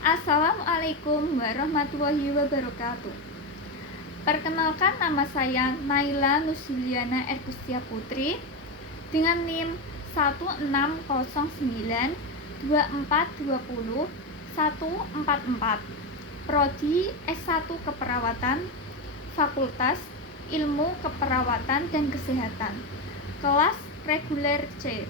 Assalamualaikum warahmatullahi wabarakatuh. Perkenalkan, nama saya Naila Nusiliana Erkustia Putri dengan NIM 16092420 Prodi S1 Keperawatan, Fakultas Ilmu Keperawatan dan Kesehatan, kelas reguler C.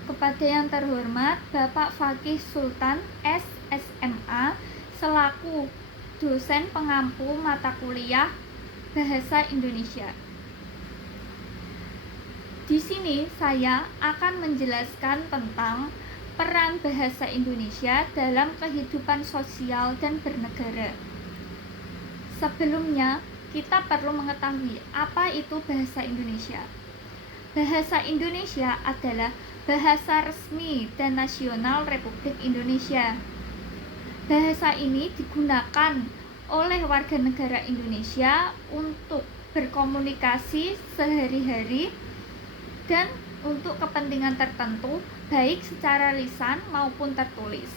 Kepada yang terhormat Bapak Fakih Sultan SSMA selaku dosen pengampu mata kuliah Bahasa Indonesia. Di sini saya akan menjelaskan tentang peran bahasa Indonesia dalam kehidupan sosial dan bernegara. Sebelumnya, kita perlu mengetahui apa itu bahasa Indonesia. Bahasa Indonesia adalah bahasa resmi dan nasional Republik Indonesia. Bahasa ini digunakan oleh warga negara Indonesia untuk berkomunikasi sehari-hari dan untuk kepentingan tertentu, baik secara lisan maupun tertulis.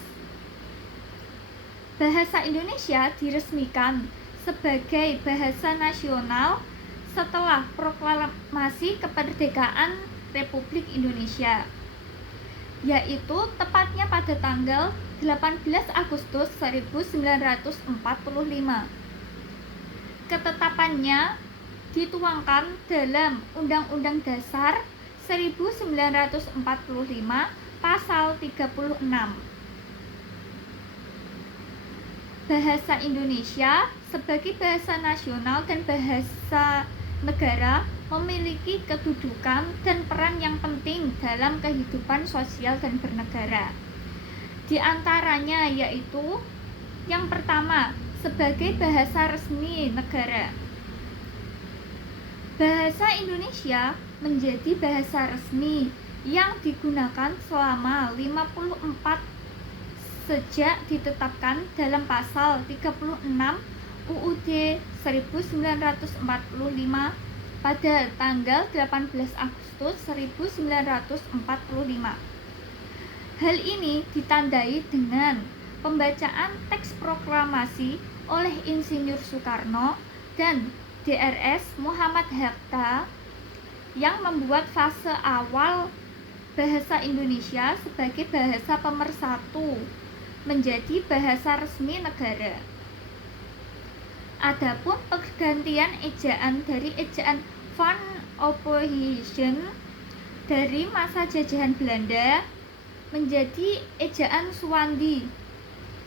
Bahasa Indonesia diresmikan sebagai bahasa nasional setelah proklamasi kemerdekaan Republik Indonesia, yaitu tepatnya pada tanggal 18 Agustus 1945. Ketetapannya dituangkan dalam Undang-Undang Dasar 1945 Pasal 36. Bahasa Indonesia sebagai bahasa nasional dan bahasa negara memiliki kedudukan dan peran yang penting dalam kehidupan sosial dan bernegara. Di antaranya yaitu yang pertama, sebagai bahasa resmi negara. Bahasa Indonesia menjadi bahasa resmi yang digunakan selama 54 sejak ditetapkan dalam pasal 36 UUD 1945 pada tanggal 18 Agustus 1945. Hal ini ditandai dengan pembacaan teks proklamasi oleh Insinyur Soekarno dan Drs Muhammad Hatta yang membuat fase awal bahasa Indonesia sebagai bahasa pemersatu menjadi bahasa resmi negara. Adapun pergantian ejaan dari ejaan Van Opposition dari masa jajahan Belanda menjadi ejaan Suwandi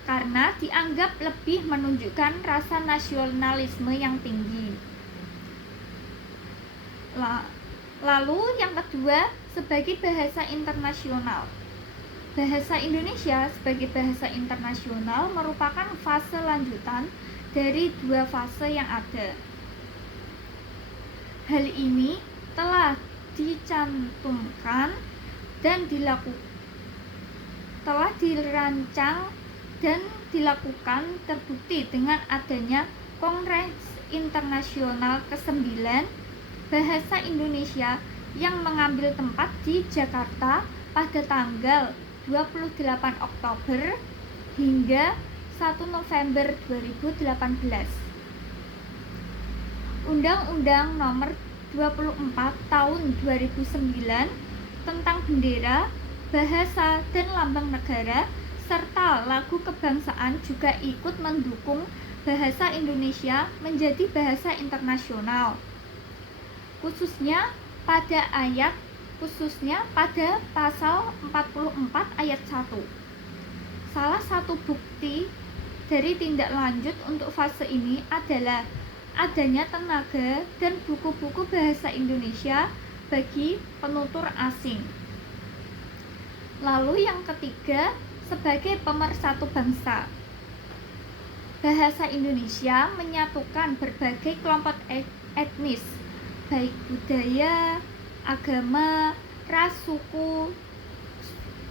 karena dianggap lebih menunjukkan rasa nasionalisme yang tinggi. Lalu yang kedua, sebagai bahasa internasional. Bahasa Indonesia sebagai bahasa internasional merupakan fase lanjutan dari dua fase yang ada. Hal ini telah dicantumkan dan telah dirancang dan dilakukan terbukti dengan adanya Kongres Internasional ke-9 Bahasa Indonesia yang mengambil tempat di Jakarta pada tanggal 28 Oktober hingga 1 November 2018. Undang-Undang Nomor 24 Tahun 2009 tentang bendera, bahasa, dan lambang negara serta lagu kebangsaan juga ikut mendukung bahasa Indonesia menjadi bahasa internasional. Khususnya pada pasal 44 ayat 1. Salah satu bukti dari tindak lanjut untuk fase ini adalah adanya tenaga dan buku-buku bahasa Indonesia bagi penutur asing. Lalu yang ketiga, sebagai pemersatu bangsa. Bahasa Indonesia menyatukan berbagai kelompok etnis, baik budaya, agama, ras, suku,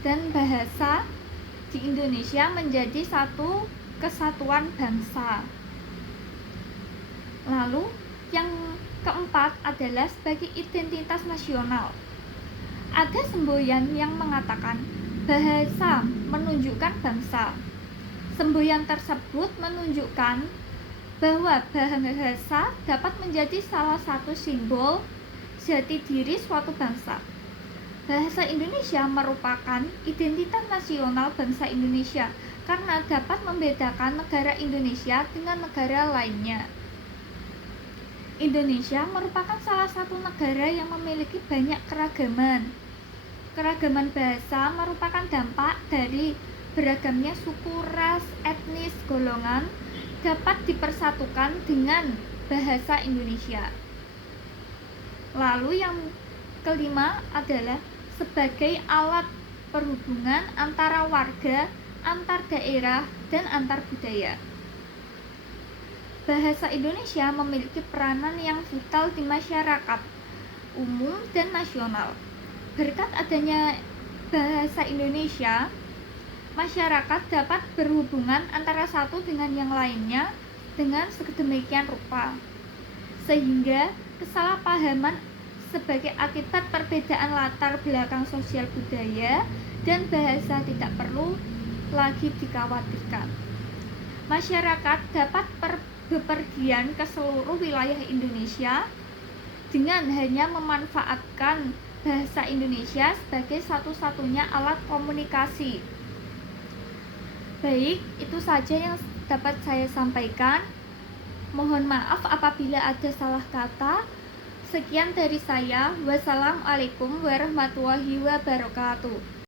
dan bahasa di Indonesia menjadi satu kesatuan bangsa. Lalu yang keempat adalah sebagai identitas nasional. Ada semboyan yang mengatakan bahasa menunjukkan bangsa. Semboyan tersebut menunjukkan bahwa bahasa dapat menjadi salah satu simbol jati diri suatu bangsa. Bahasa Indonesia merupakan identitas nasional bangsa Indonesia karena dapat membedakan negara Indonesia dengan negara lainnya. Indonesia merupakan salah satu negara yang memiliki banyak keragaman. Keragaman bahasa merupakan dampak dari beragamnya suku, ras, etnis, golongan dapat dipersatukan dengan bahasa Indonesia. Lalu yang kelima adalah sebagai alat perhubungan antara warga, antar daerah, dan antar budaya. Bahasa Indonesia memiliki peranan yang vital di masyarakat umum dan nasional. Berkat adanya bahasa Indonesia, masyarakat dapat berhubungan antara satu dengan yang lainnya dengan sedemikian rupa, sehingga kesalahpahaman sebagai akibat perbedaan latar belakang sosial budaya dan bahasa tidak perlu lagi dikhawatirkan. Masyarakat dapat bepergian ke seluruh wilayah Indonesia dengan hanya memanfaatkan bahasa Indonesia sebagai satu-satunya alat komunikasi. Baik, itu saja yang dapat saya sampaikan. Mohon maaf apabila ada salah kata. Sekian dari saya. Wassalamualaikum warahmatullahi wabarakatuh.